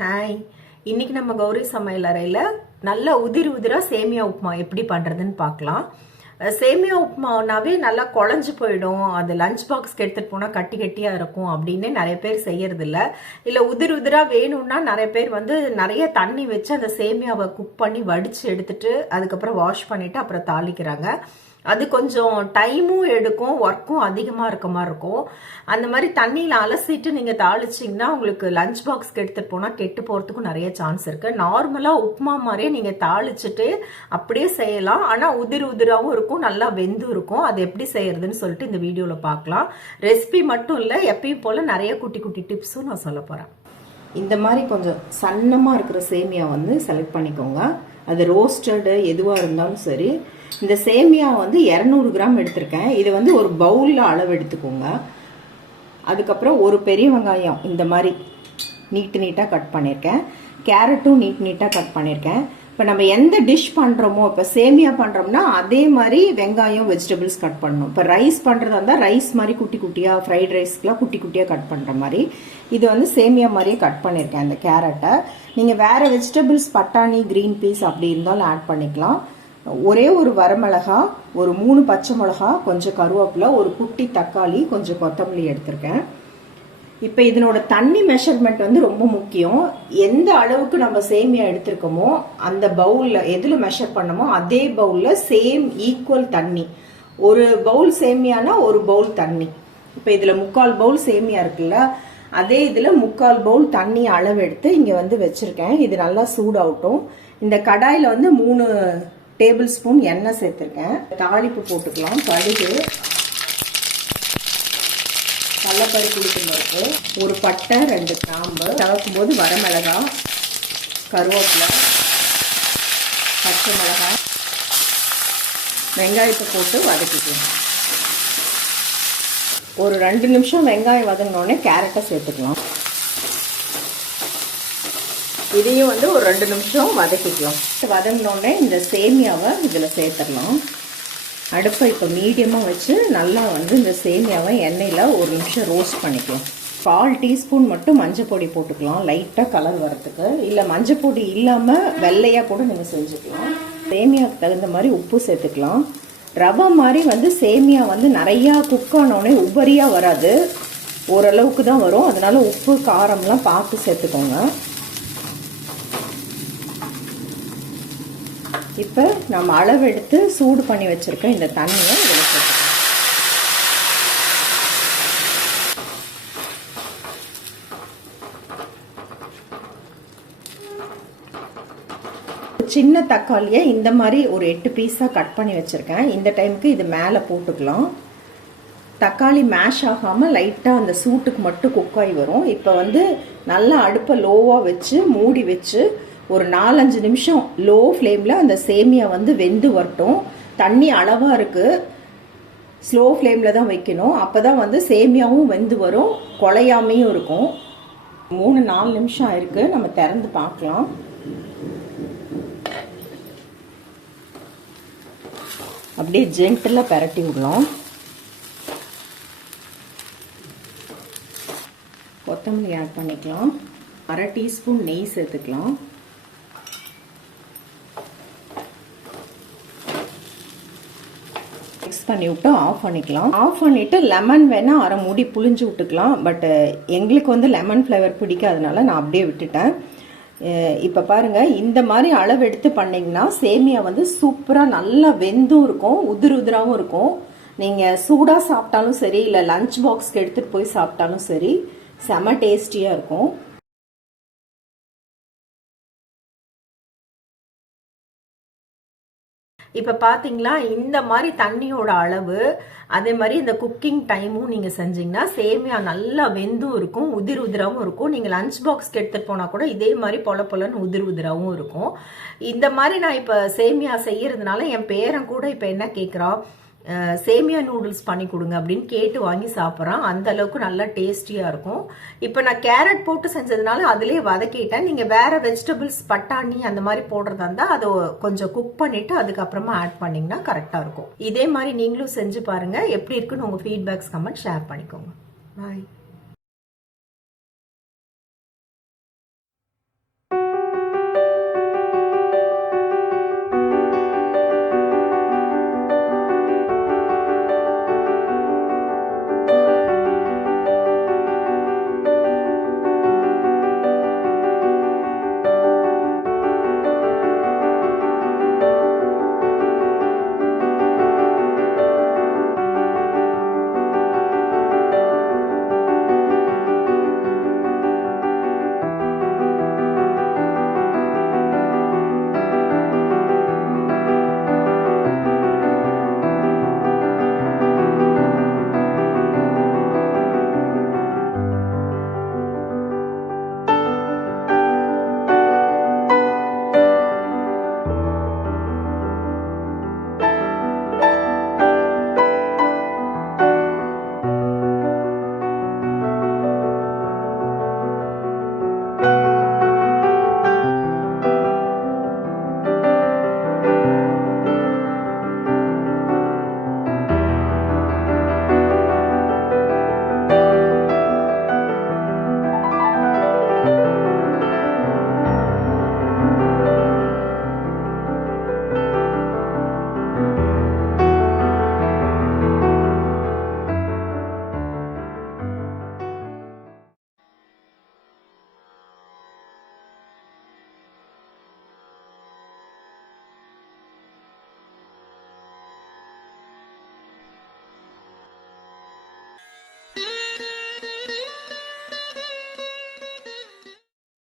Hi, இன்னைக்கு நம்ம கௌரி சமையல் அறையில் நல்லா உதிரா சேமியா உப்புமா எப்படி பண்ணுறதுன்னு பார்க்கலாம். சேமியா உப்புமானாவே நல்லா குழஞ்சு போயிடும், அது லஞ்ச் பாக்ஸ்க்கு எடுத்துகிட்டு போனால் கட்டி கட்டியாக இருக்கும் அப்படின்னு நிறைய பேர் செய்யறதில்ல. இல்லை உதிரா வேணும்னா நிறைய பேர் நிறைய தண்ணி வச்சு அந்த சேமியாவை குக் பண்ணி வடித்து எடுத்துட்டு அதுக்கப்புறம் வாஷ் பண்ணிவிட்டு அப்புறம் தாளிக்கிறாங்க. அது கொஞ்சம் டைமும் எடுக்கும், ஒர்க்கும் அதிகமாக இருக்க மாதிரி இருக்கும். அந்த மாதிரி தண்ணியில் அலசிட்டு நீங்கள் தாளிச்சிங்கன்னா உங்களுக்கு லஞ்ச் பாக்ஸ்க்கு எடுத்துகிட்டு போனால் கெட்டு போகிறதுக்கும் நிறைய சான்ஸ் இருக்குது. நார்மலாக உப்புமா மாதிரியே நீங்கள் தாளிச்சிட்டு அப்படியே செய்யலாம். ஆனால் உதிராகவும் இருக்கும், நல்லா வெந்தும் இருக்கும். அது எப்படி செய்யறதுன்னு சொல்லிட்டு இந்த வீடியோவில் பார்க்கலாம். ரெசிபி மட்டும் இல்லை, எப்பயும் போல் நிறைய குட்டி குட்டி டிப்ஸும் நான் சொல்ல போகிறேன். இந்த மாதிரி கொஞ்சம் சன்னமாக இருக்கிற சேமியா செலக்ட் பண்ணிக்கோங்க. அது ரோஸ்டடு எதுவாக இருந்தாலும் சரி. இந்த சேமியா 200 கிராம் எடுத்திருக்கேன். இது ஒரு பவுலில் அளவு எடுத்துக்கோங்க. அதுக்கப்புறம் ஒரு பெரிய வெங்காயம் இந்த மாதிரி நீட்டாக கட் பண்ணியிருக்கேன். கேரட்டும் நீட்டாக கட் பண்ணியிருக்கேன். இப்போ நம்ம எந்த டிஷ் பண்ணுறோமோ, இப்போ சேமியா பண்ணுறோம்னா அதே மாதிரி வெங்காயம் வெஜிடபிள்ஸ் கட் பண்ணணும். இப்போ ரைஸ் பண்ணுறதா இருந்தால் ரைஸ் மாதிரி குட்டி குட்டியாக, ஃப்ரைட் ரைஸ்க்குலாம் குட்டி குட்டியாக கட் பண்ணுற மாதிரி. இது சேமியா மாதிரியே கட் பண்ணியிருக்கேன். இந்த கேரட்டை நீங்கள் வேறு வெஜிடபிள்ஸ் பட்டாணி, க்ரீன் பீஸ் அப்படி இருந்தாலும் ஆட் பண்ணிக்கலாம். ஒரே ஒரு வரமிளகா, ஒரு 3 பச்சை மிளகா, கொஞ்சம் கருவேப்பிலை, ஒரு குட்டி தக்காளி, கொஞ்சம் கொத்தமல்லி எடுத்திருக்கேன். இப்போ இதனோட தண்ணி மெஷர்மெண்ட் ரொம்ப முக்கியம். எந்த அளவுக்கு நம்ம சேமியா எடுத்திருக்கோமோ அந்த பவுலில் எதில் மெஷர் பண்ணமோ அதே பவுலில் சேம் ஈக்குவல் தண்ணி. ஒரு பவுல் சேமியானா ஒரு பவுல் தண்ணி. இப்போ இதில் 3/4 பவுல் சேமியா இருக்குல்ல, அதே இதில் 3/4 பவுல் தண்ணி அளவு எடுத்து இங்கே வச்சுருக்கேன். இது நல்லா சூடாகட்டும். இந்த கடாயில் 3 டேபிள் ஸ்பூன் எண்ணெய் சேர்த்துருக்கேன். தாளிப்பு போட்டுக்கலாம். கடுகு, கடலைப்பருப்பு, உளுத்தம்பருப்பு, ஒரு பட்டை, 2 கிராம்பு, தவக்கும் போது வரமிளகா, கருவேப்பிலை, பச்சை மிளகாய், வெங்காயத்தை போட்டு வதக்கிக்கலாம். ஒரு 2 நிமிஷம் வெங்காயம் வதங்கினோடனே கேரட்டை சேர்த்துக்கலாம். இதையும் ஒரு 2 நிமிஷம் வதக்கிக்கலாம். வதங்கினோடனே இந்த சேமியாவை இதில் சேர்த்துடலாம். அடுப்பை இப்போ மீடியமாக வச்சு நல்லா இந்த சேமியாவை எண்ணெயில் 1 நிமிஷம் ரோஸ்ட் பண்ணிக்கலாம். 1/4 டீஸ்பூன் மட்டும் மஞ்சள் பொடி போட்டுக்கலாம், லைட்டாக கலர் வரத்துக்கு. இல்லை மஞ்சள் பொடி இல்லாமல் வெள்ளையாக கூட நீங்கள் செஞ்சுக்கலாம். சேமியாவுக்கு தகுந்த மாதிரி உப்பு சேர்த்துக்கலாம். ரவை மாதிரி சேமியா நிறையா குக் ஆனோடனே உபரியாக வராது, ஓரளவுக்கு தான் வரும். அதனால உப்பு காரம்லாம் பார்த்து சேர்த்துக்கோங்க. இப்போ நம்ம அளவெடுத்து சூடு பண்ணி வச்சுருக்க இந்த தண்ணியை இதில் சேர்த்துக்கலாம். சின்ன தக்காளியை இந்த மாதிரி ஒரு 8 பீஸாக கட் பண்ணி வச்சுருக்கேன். இந்த டைமுக்கு இது மேலே போட்டுக்கலாம். தக்காளி மேஷ் ஆகாமல் லைட்டாக அந்த சூட்டுக்கு மட்டும் குக் ஆகி வரும். இப்போ நல்லா அடுப்பை லோவாக வச்சு மூடி வச்சு ஒரு 4-5 நிமிஷம் லோ ஃப்ளேமில் அந்த சேமியா வெந்து வரட்டும். தண்ணி அளவாக இருக்குது, ஸ்லோ ஃப்ளேமில் தான் வைக்கணும். அப்போ தான் சேமியாவும் வெந்து வரும், குழையாமையும் இருக்கும். 3-4 நிமிஷம் ஆயிருக்கு. நம்ம திறந்து பார்க்கலாம். அப்படியே ஜென்டிலாக பரட்டி விடலாம். கொத்தமல்லி ஆட் பண்ணிக்கலாம். 1/2 டீஸ்பூன் நெய் சேர்த்துக்கலாம். மிக்ஸ் பண்ணி விட்டு ஆஃப் பண்ணிக்கலாம். ஆஃப் பண்ணிவிட்டு லெமன் வேணால் 1/2 மூடி புளிஞ்சு விட்டுக்கலாம். பட் எங்களுக்கு லெமன் ஃப்ளேவர் பிடிக்காதனால நான் அப்படியே விட்டுட்டேன். இப்போ பாருங்கள், இந்த மாதிரி அளவு எடுத்து பண்ணிங்கன்னா சேமியா சூப்பராக நல்லா வெந்தும் இருக்கும், உதிராகவும் இருக்கும். நீங்கள் சூடாக சாப்பிட்டாலும் சரி, இல்லை லஞ்ச் பாக்ஸ்க்கு எடுத்துகிட்டு போய் சாப்பிட்டாலும் சரி, செம டேஸ்டியாக இருக்கும். இப்போ பார்த்தீங்களா, இந்த மாதிரி தண்ணியோட அளவு, அதே மாதிரி இந்த குக்கிங் டைமும் நீங்கள் செஞ்சீங்கன்னா சேமியா நல்லா வெந்தும் இருக்கும், உதிராகவும் இருக்கும். நீங்கள் லஞ்ச் பாக்ஸ்க்கு எடுத்துகிட்டு போனால் கூட இதே மாதிரி பொலன்னு உதிராகவும் இருக்கும். இந்த மாதிரி நான் இப்போ சேமியா செய்யறதுனால என் பேரன் கூட இப்போ என்ன கேட்குறான், சேமியா நூடுல்ஸ் பண்ணி கொடுங்க அப்படின்னு கேட்டு வாங்கி சாப்பிட்றான். அந்த அளவுக்கு நல்லா டேஸ்டியாக இருக்கும். இப்போ நான் கேரட் போட்டு செஞ்சதுனால அதிலே வதக்கிட்டேன். நீங்கள் வேறு வெஜிடபிள்ஸ் பட்டாணி அந்த மாதிரி போடுறதா இருந்தால் அதை கொஞ்சம் குக் பண்ணிவிட்டு அதுக்கப்புறமா ஆட் பண்ணிங்கன்னா கரெக்டாக இருக்கும். இதே மாதிரி நீங்களும் செஞ்சு பாருங்கள். எப்படி இருக்குன்னு உங்கள் ஃபீட்பேக்ஸ் கமெண்ட் ஷேர் பண்ணிக்கோங்க. பாய்.